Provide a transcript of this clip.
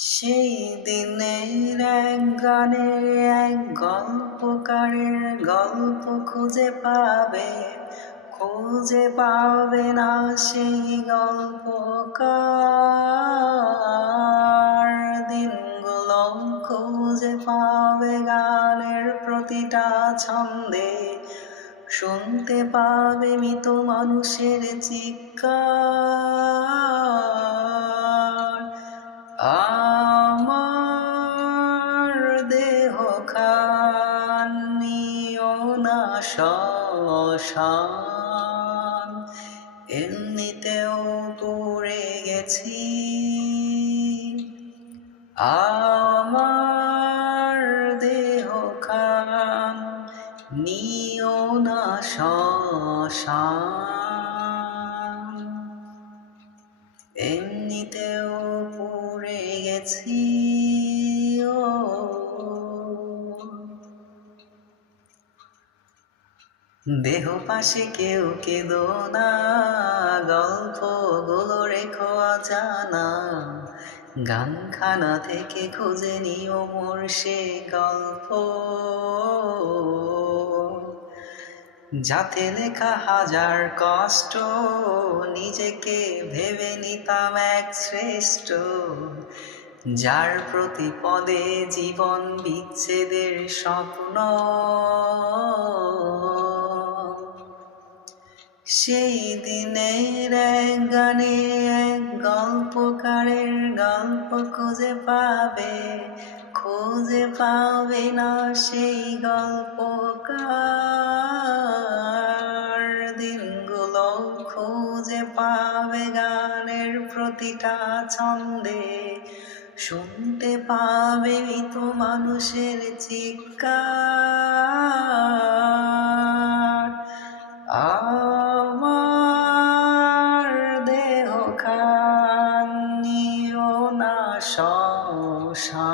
সেই দিনের এক গানের এক গল্পকারের গল্প খুঁজে পাবে না সেই গল্পকার। দিনগুলো খুঁজে পাবে গানের প্রতিটা ছন্দে, শুনতে পাবে মৃত মানুষের চিৎকার। আমার দেহ খান নিও না শ্মশান, এমনিতেও পড়ে গেছি। আমার দেহ খান নিও না শ্মশান, এমনিতেও পড়ে গেছি। দেহ পাশে কেউ কেঁদো না, গল্পগুলো রেখো অজানা, গানখানা থেকে খুঁজে নিও মোর সে গল্প, যাতে লেখা হাজার কষ্ট নিজেকে ভেবে নিতাম এক শ্রেষ্ঠ, যার প্রতি পদে জীবন বিচ্ছেদের স্বপ্ন। সেই দিনের এক গানে এক গল্পকারের গল্প খুঁজে পাবে না সেই গল্পকার। দিনগুলো খুঁজে পাবে গানের প্রতিটা ছন্দে, শুনতে পাবে মৃত মানুষের চিৎকার। আমার দেহ খান নিও না শ্মশান।